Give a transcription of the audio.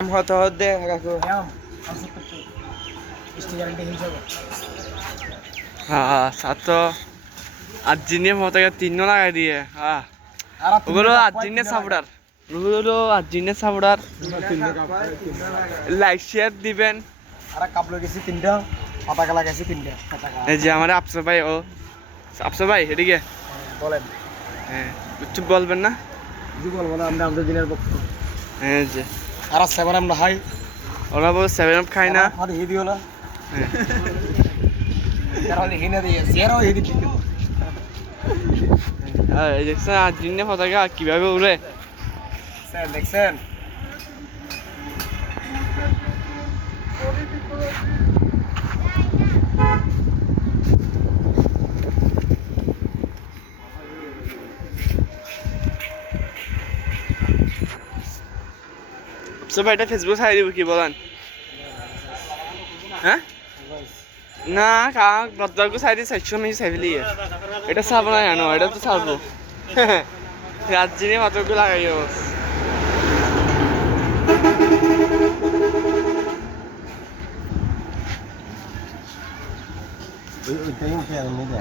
হতে হতে কাকু হ্যাঁ সাত আর্জিনিয়া পতাকা তিনও লাগাই দিয়ে হ্যাঁ ওগুলো আর্জিনিয়া সাপোর্টার ওগুলো আর্জিনিয়া সাপোর্টার লাইক শেয়ার দিবেন আর কাপ লাগাইছি তিনটা পতাকা লাগাইছি তিনটা পতাকা এই যে আমার আফসা ভাই ও আফসা ভাই এদিকে বলেন হ্যাঁ কিছু বলবেন না কিছু বলবো না আমরা আমাদের দিনের পক্ষ হ্যাঁ যে আর সেভেন আমরা হাই ওরা বল 7 আপ খাই না আমাদের হি দিও না হ্যাঁ আর হি না দিয়ে জিরো হি দিই এই দেখছেন আর্জিনিয়া পতাকা কিভাবে উড়ে স্যার দেখছেন সবাই এটা ফেসবুক ছাড়ি দিব কি বলেন হ্যাঁ না কাক বদলাগু সাইডে 400 মিনিট সাইডে এটা সাব না জানো এটা তো সাবো রাজ্যিনে মাত্রগুলো লাগাইও ওই টাইম কে আর নেই যা